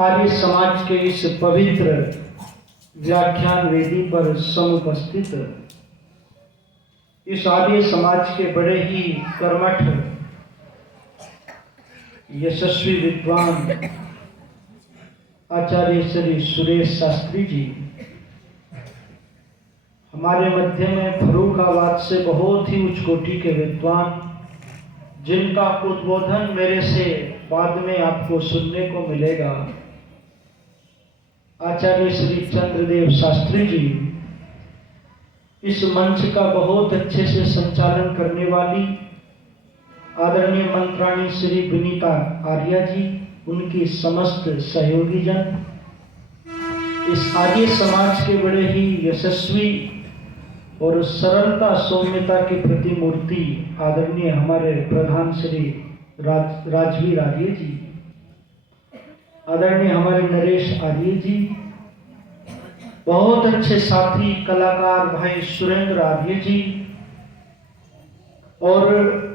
आर्य समाज के इस पवित्र व्याख्यान वेदी पर समुपस्थित इस आर्य समाज के बड़े ही कर्मठ यशस्वी विद्वान आचार्य श्री सुरेश शास्त्री जी हमारे मध्य में फर्रुखाबाद से बहुत ही उच्च कोटि के विद्वान, जिनका उद्बोधन मेरे से बाद में आपको सुनने को मिलेगा, आचार्य श्री चंद्रदेव शास्त्री जी, इस मंच का बहुत अच्छे से संचालन करने वाली आदरणीय मंत्राणी श्री विनीता आर्या जी, उनकी समस्त सहयोगी जन, इस आर्य समाज के बड़े ही यशस्वी और सरलता सौम्यता की प्रतिमूर्ति आदरणीय हमारे प्रधान श्री राजवीर आर्य जी, आदरणीय हमारे नरेश आर्य जी, बहुत अच्छे साथी कलाकार भाई सुरेंद्र आर्य जी, और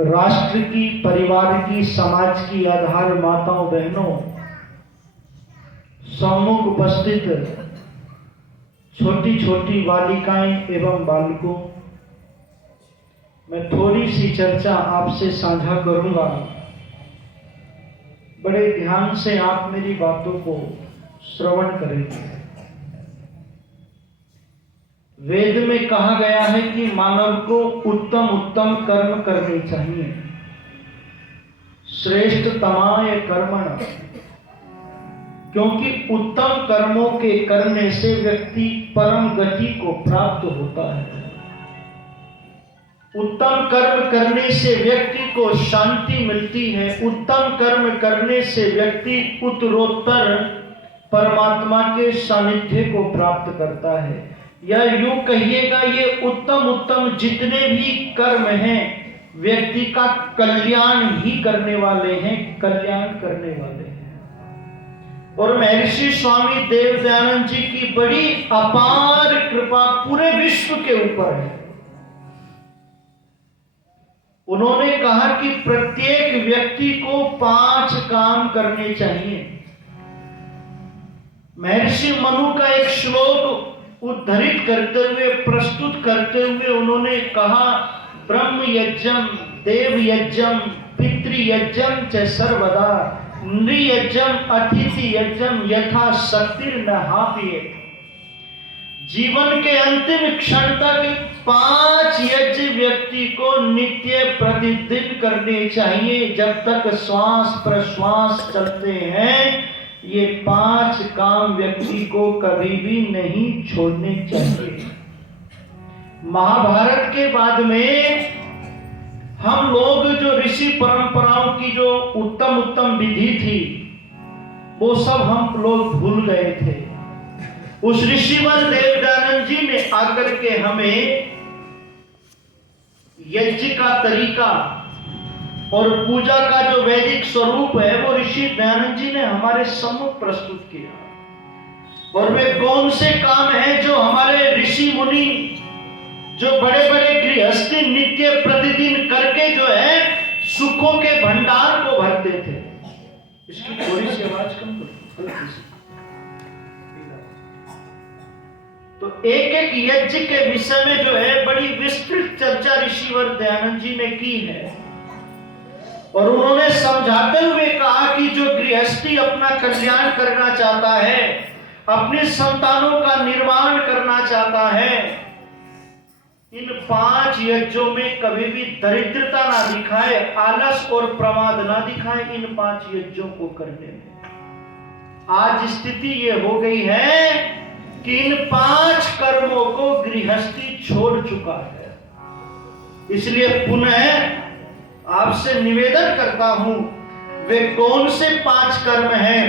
राष्ट्र की, परिवार की, समाज की आधार माताओं बहनों, सम्मुख उपस्थित छोटी छोटी बालिकाएं एवं बालकों, मैं थोड़ी सी चर्चा आपसे साझा करूंगा। बड़े ध्यान से आप मेरी बातों को श्रवण करेंगे। वेद में कहा गया है कि मानव को उत्तम उत्तम कर्म करने चाहिए, श्रेष्ठतमाय कर्मण, क्योंकि उत्तम कर्मों के करने से व्यक्ति परम गति को प्राप्त होता है। उत्तम कर्म करने से व्यक्ति को शांति मिलती है। उत्तम कर्म करने से व्यक्ति उत्तरोत्तर परमात्मा के सानिध्य को प्राप्त करता है। या यूं कहिएगा, ये उत्तम उत्तम जितने भी कर्म हैं व्यक्ति का कल्याण ही करने वाले हैं, कल्याण करने वाले हैं। और महर्षि स्वामी देव दयानंद जी की बड़ी अपार कृपा पूरे विश्व के ऊपर है। उन्होंने कहा कि प्रत्येक व्यक्ति को 5 काम करने चाहिए। महर्षि मनु का एक श्लोक उद्धृत करते हुए, प्रस्तुत करते हुए उन्होंने कहा, ब्रह्म यज्ञम, देव यज्ञम, पितृ यज्ञम च सर्वदा, नृयज्ञम, अतिथि यज्ञम यथा शक्तिर्न हाप्येत। जीवन के अंतिम क्षण तक 5 यज्ञ व्यक्ति को नित्य प्रतिदिन करने चाहिए। जब तक श्वास प्रश्वास चलते हैं, ये 5 काम व्यक्ति को कभी भी नहीं छोड़ने चाहिए। महाभारत के बाद में हम लोग जो ऋषि परंपराओं की जो उत्तम उत्तम विधि थी, वो सब हम लोग भूल गए थे। उस ऋषिवर देव दयानंद जी ने आकर के हमें यज्ञ का तरीका और पूजा का जो वैदिक स्वरूप है, वो ऋषि दयानंद जी ने हमारे सम्मुख प्रस्तुत किया। और वे कौन से काम हैं जो हमारे ऋषि मुनि, जो बड़े बड़े गृहस्थी नित्य प्रतिदिन करके जो है सुखों के भंडार को भरते थे। इसकी थोड़ी सी आवाज कम करो। तो एक एक यज्ञ के विषय में जो है बड़ी विस्तृत चर्चा ऋषिवर दयानंद जी ने की है। और उन्होंने समझाते हुए कहा कि जो गृहस्थी अपना कल्याण करना चाहता है, अपने संतानों का निर्माण करना चाहता है, इन 5 यज्ञों में कभी भी दरिद्रता ना दिखाए, आलस और प्रमाद ना दिखाए इन 5 यज्ञों को करने में। आज स्थिति ये हो गई है कि इन 5 कर्मों को गृहस्थी छोड़ चुका है। इसलिए पुनः आपसे निवेदन करता हूं, वे कौन से 5 कर्म हैं?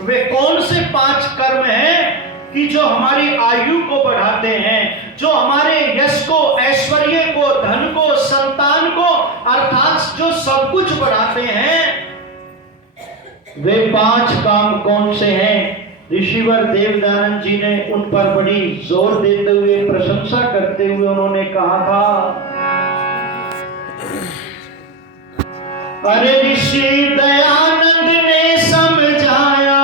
वे कौन से 5 कर्म हैं कि जो हमारी आयु को बढ़ाते हैं, जो हमारे यश को, ऐश्वर्य को, धन को, संतान को, अर्थात जो सब कुछ बढ़ाते हैं, वे 5 काम कौन से हैं? ऋषिवर देव दयानंद जी ने उन पर बड़ी जोर देते हुए, प्रशंसा करते हुए उन्होंने कहा था, अरे ऋषि दयानंद ने समझाया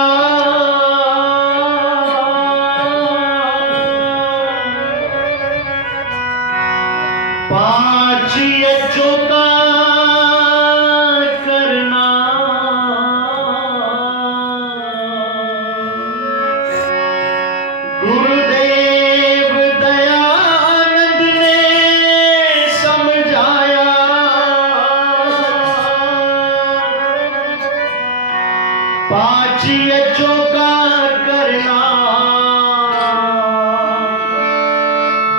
5 यज्ञों का करना,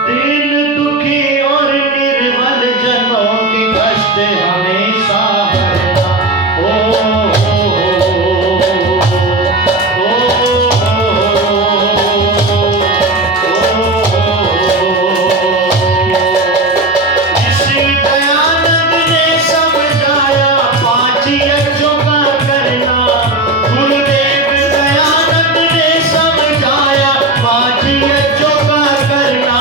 दीन दुखी और निर्बल जनों की कष्ट हमेशा हरना। ऋषि दयानंद ने समझाया 5 यज्ञों का करना, गुरुदेव दयानंद ने समझाया 5 यज्ञों का करना,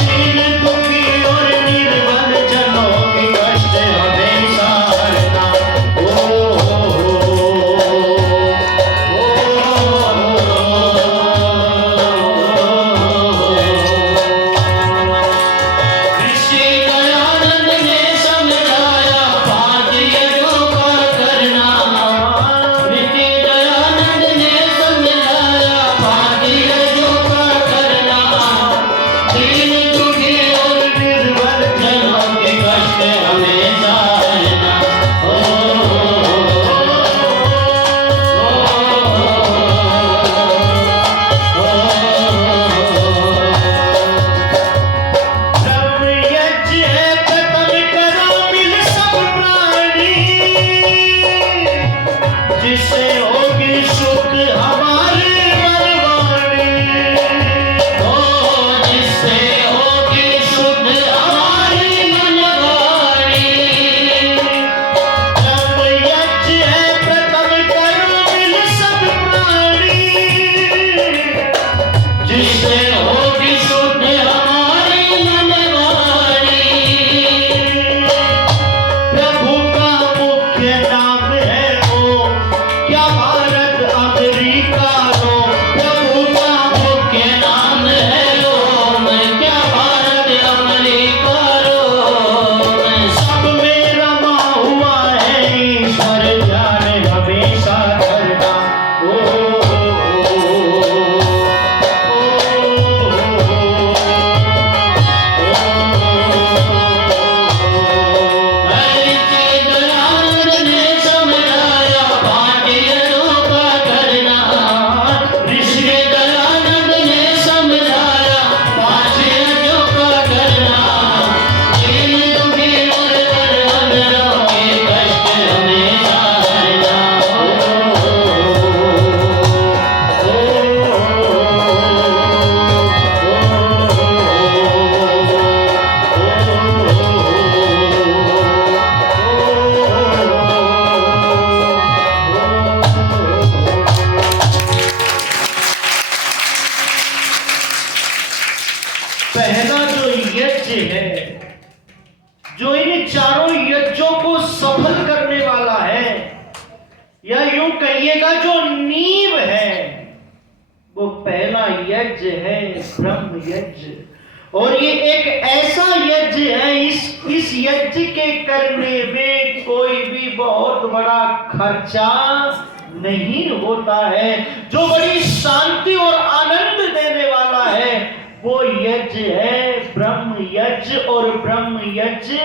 दीन दुखी और निर्बल जनों की कष्ट हमेशा हरना। ऋषि दयानंद ने समझाया 5 यज्ञों का करना, ऋषि दयानंद ने समझाया 5 यज्ञों का करना, दीन दुखी और निर्बल जनों के कष्ट हमेशा हरना। ब्रह्म यज्ञ है प्रथम करो मिल सब प्राणी, जिससे होगी सुख हमारी मनवाणी। जिससे होगी सुख हमारी मनवाणी। ब्रह्म यज्ञ है प्रथम करो मिल सब प्राणी, जिससे होगी सुख हमारी मनवाणी। प्रभु का मुख्य नाम है ओम, क्या भारत अमेरिका रोम। प्रभु का मुख्य नाम है ओम, क्या भारत अमेरिका रोम। सब में रमा हुआ है ईश्वर, ध्यान हमेशा करना। ऋषि दयानंद ने समझाया 5 यज्ञों का करना, ऋषि दयानंद ने समझाया 5 यज्ञों का करना, दीन दुखी और निर्बल जनों के कष्ट हमेशा हरना। पहला जो यज्ञ है, जो इन चारों यज्ञों को सफल करने वाला है, या यूं कहिएगा जो नींव है, वो पहला यज्ञ है ब्रह्म यज्ञ। और ये एक ऐसा यज्ञ है, इस यज्ञ के करने में कोई भी बहुत बड़ा खर्चा नहीं होता है। जो बड़ी शांति और आनंद देने वाला है वो यज्ञ है ब्रह्म यज्ञ। और ब्रह्म यज्ञ,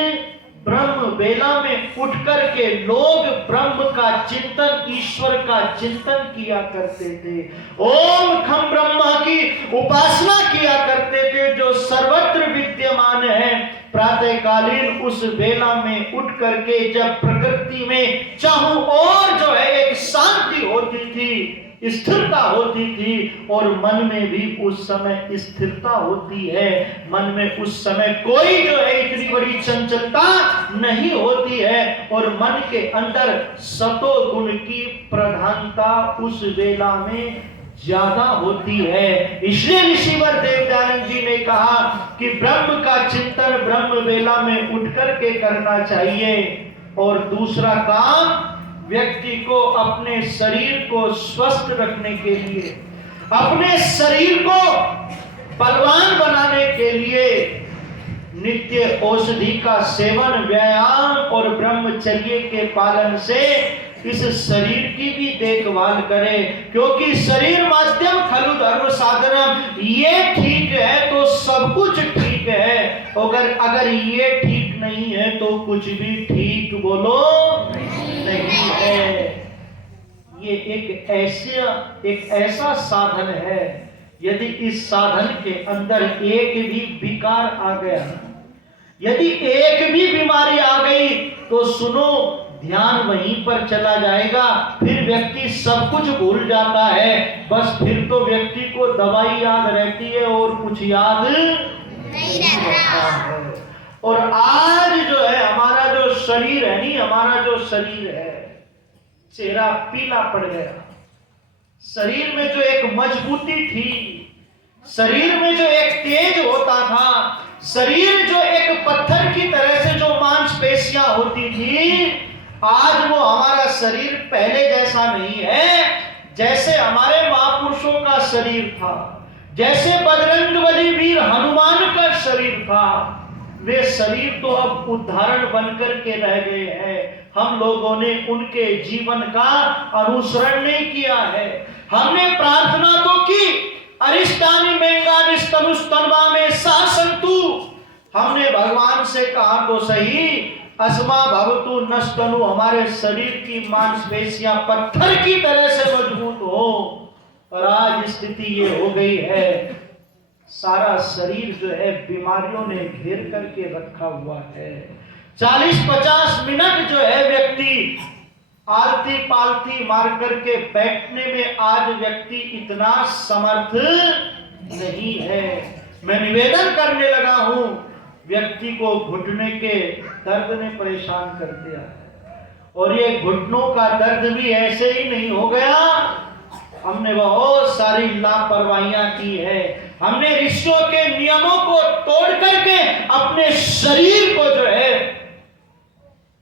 ब्रह्म बेला में उठ करके लोग ब्रह्म का चिंतन, ईश्वर का चिंतन किया करते थे। ओम खम ब्रह्मा की उपासना किया करते थे, जो सर्वत्र विद्यमान है। प्रातःकालीन उस बेला में उठ करके जब प्रकृति में चाहूं और जो है एक शांति होती थी, स्थिरता होती थी, और मन में भी उस समय स्थिरता होती है। मन में उस समय कोई जो है इतनी बड़ी चंचलता नहीं होती है, और मन के अंदर सतो गुण की प्रधानता उस वेला में ज्यादा होती है। इसलिए ऋषिवर देवदानंद जी ने कहा कि ब्रह्म का चिंतन ब्रह्म वेला में उठ करके करना चाहिए। और दूसरा काम, व्यक्ति को अपने शरीर को स्वस्थ रखने के लिए, अपने शरीर को बलवान बनाने के लिए नित्य औषधि का सेवन, व्यायाम और ब्रह्मचर्य के पालन से इस शरीर की भी देखभाल करें। क्योंकि शरीर माध्यम खलु धर्म साधनम, ये ठीक है तो सब कुछ ठीक है। अगर ये ठीक नहीं है तो कुछ भी ठीक बोलो नहीं है। ये एक ऐसा साधन है, यदि इस साधन के अंदर एक भी विकार आ गया, यदि एक भी बीमारी आ गई, तो सुनो, ध्यान वहीं पर चला जाएगा, फिर व्यक्ति सब कुछ भूल जाता है। बस फिर तो व्यक्ति को दवाई याद रहती है और कुछ याद नहीं रहता है। और आज जो है हमारा जो शरीर है, नहीं, हमारा जो शरीर है, चेहरा पीला पड़ गया। शरीर में जो एक मजबूती थी, शरीर में जो एक तेज होता था, शरीर जो एक पत्थर की तरह से जो मांसपेशियां होती थी, आज वो हमारा शरीर पहले जैसा नहीं है। जैसे हमारे महापुरुषों का शरीर था, जैसे बजरंगबली वीर हनुमान का शरीर था, वे शरीर तो अब उदाहरण बनकर के रह गए हैं। हम लोगों ने उनके जीवन का अनुसरण नहीं किया है। हमने प्रार्थना तो की, अरिष्टानि मेंगानिस तनुस्तन्वा में सासंतु, हमने भगवान से कहा तो सही, अस्मा भवतु नस्तनु, हमारे शरीर की मांसपेशियां पत्थर की तरह से मजबूत हो। और आज स्थिति ये हो गई है, सारा शरीर जो है बीमारियों ने घेर करके रखा हुआ है। 40-50 मिनट जो है व्यक्ति आलती पालती मार करके बैठने में आज व्यक्ति इतना समर्थ नहीं है। मैं निवेदन करने लगा हूं, व्यक्ति को घुटने के दर्द ने परेशान कर दिया है। और ये घुटनों का दर्द भी ऐसे ही नहीं हो गया, हमने बहुत सारी लापरवाहियां की है। हमने ऋषियों के नियमों को तोड़ करके अपने शरीर को जो है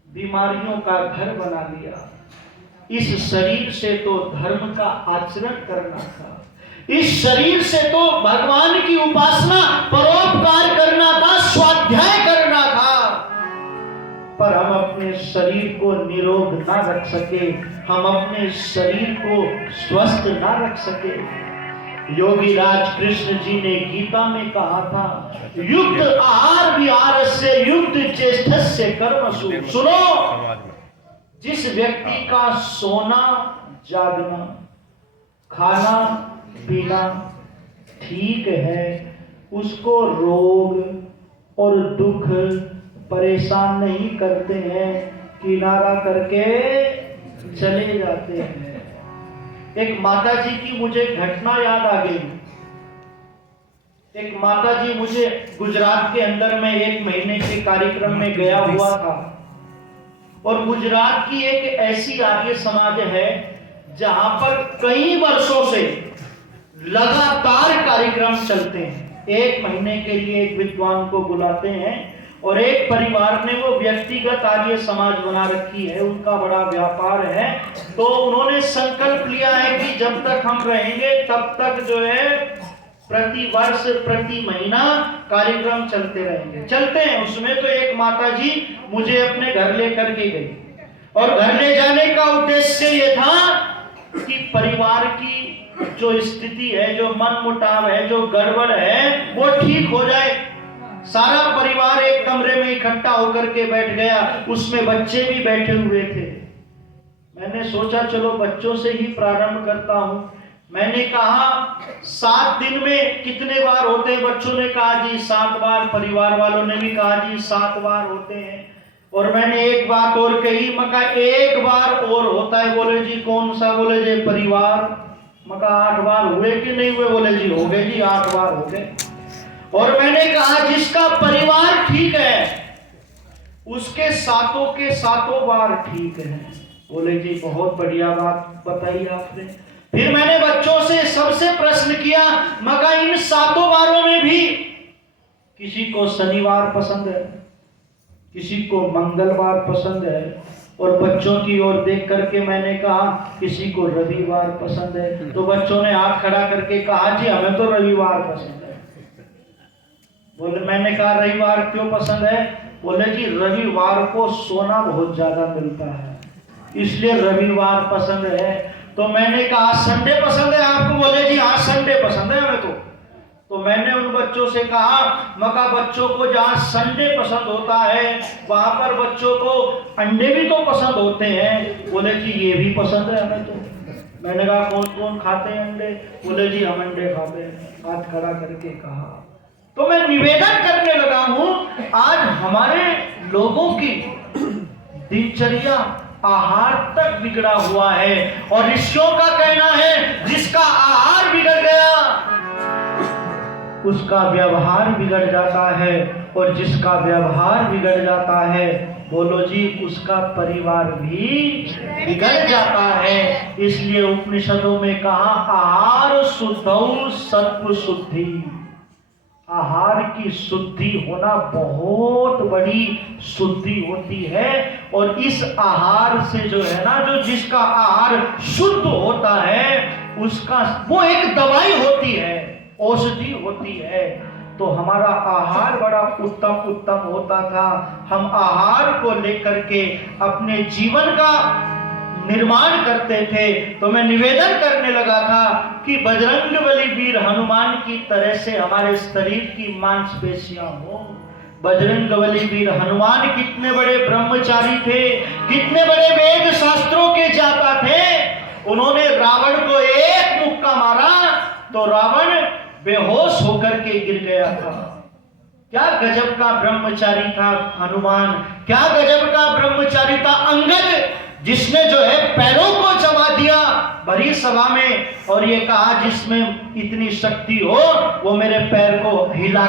बीमारियों का घर बना लिया। इस शरीर से तो धर्म का आचरण करना था, इस शरीर से तो भगवान की उपासना, परोपकार करना था, स्वाध्याय करना था, पर हम अपने शरीर को निरोग ना रख सके, हम अपने शरीर को स्वस्थ ना रख सके। योगी राज कृष्ण जी ने गीता में कहा था, युक्त आहार विहार से युक्त चेष्टस्य कर्मसु। सुनो, जिस व्यक्ति का सोना जागना, खाना पीना ठीक है, उसको रोग और दुख परेशान नहीं करते हैं, किनारा करके चले जाते हैं। एक माता जी की मुझे घटना याद आ गई। एक माता जी, मुझे गुजरात के अंदर में 1 महीने के कार्यक्रम में गया हुआ था, और गुजरात की एक ऐसी आर्य समाज है जहां पर कई वर्षों से लगातार कार्यक्रम चलते हैं। 1 महीने के लिए एक विद्वान को बुलाते हैं, और एक परिवार ने वो व्यक्तिगत आर्य समाज बना रखी है, उनका बड़ा व्यापार है। तो उन्होंने संकल्प लिया है कि जब तक हम रहेंगे तब तक जो है प्रति वर्ष प्रति महीना कार्यक्रम चलते रहेंगे। चलते हैं। उसमें तो एक माता जी मुझे अपने घर लेकर के गई, और घर ले जाने का उद्देश्य ये था कि परिवार की जो स्थिति है, जो मनमुटाव है, जो गड़बड़ है, वो ठीक हो जाए। सारा परिवार एक कमरे में इकट्ठा होकर के बैठ गया, उसमें बच्चे भी बैठे हुए थे। मैंने सोचा चलो बच्चों से ही प्रारंभ करता हूं। मैंने कहा 7 दिन में कितने बार होते हैं? बच्चों ने कहा जी 7 बार, परिवार वालों ने भी कहा जी 7 बार होते हैं। और मैंने एक बात और कही, मैं कहा 1 बार और होता है। बोले जी कौन सा? बोले जी परिवार। मैं कहा 8 बार हुए कि नहीं हुए? बोले जी हो गए जी, 8 बार हो गए। और मैंने कहा जिसका परिवार ठीक है उसके सातों के सातों बार ठीक है। बोले जी बहुत बढ़िया बात बताई आपने। फिर मैंने बच्चों से सबसे प्रश्न किया, मगर इन 7 बारों में भी किसी को शनिवार पसंद है, किसी को मंगलवार पसंद है, और बच्चों की ओर देख करके मैंने कहा किसी को रविवार पसंद है। तो बच्चों ने हाथ खड़ा करके कहा जी हमें तो रविवार पसंद है। बोले, मैंने कहा रविवार क्यों पसंद है? बोले जी रविवार को सोना बहुत ज्यादा मिलता है, इसलिए रविवार पसंद है। तो मैंने कहा संडे पसंद है आपको? बोले जी हाँ संडे पसंद है हमें तो मैंने उन बच्चों से कहा, मगर बच्चों को जहाँ संडे पसंद होता है वहां पर बच्चों को अंडे भी तो पसंद होते हैं। बोले जी ये भी पसंद है हमें तो। मैंने कहा कौन कौन खाते हैं अंडे? बोले जी हम अंडे खाते हैं। हाथ खड़ा करके कहा। तो मैं निवेदन करने लगा हूं, आज हमारे लोगों की दिनचर्या आहार तक बिगड़ा हुआ है, और ऋषियों का कहना है जिसका आहार बिगड़ गया उसका व्यवहार बिगड़ जाता है, और जिसका व्यवहार बिगड़ जाता है बोलो जी उसका परिवार भी बिगड़ जाता है। इसलिए उपनिषदों में कहा आहार शुद्धौ सत्व शुद्धि। आहार की शुद्धि होना बहुत बड़ी शुद्धि होती है, और इस आहार से जो है ना, जो जिसका आहार शुद्ध होता है उसका वो एक दवाई होती है, औषधि होती है। तो हमारा आहार बड़ा उत्तम होता था। हम आहार को लेकर के अपने जीवन का निर्माण करते थे। तो मैं निवेदन करने लगा था कि बजरंगबली वीर हनुमान की तरह से हमारे शरीर की मांसपेशियां हो। बजरंगबली वीर हनुमान कितने बड़े ब्रह्मचारी थे, कितने बड़े वेद शास्त्रों के ज्ञाता थे। उन्होंने रावण को एक मुक्का मारा तो रावण बेहोश होकर के गिर गया था। क्या गजब का ब्रह्मचारी था हनुमान, क्या गजब का ब्रह्मचारी था अंगद, जिसने जो है पैरों को जमा दिया भरी सभा में, और ये कहा जिसमें इतनी शक्ति हो वो मेरे पैर को हिला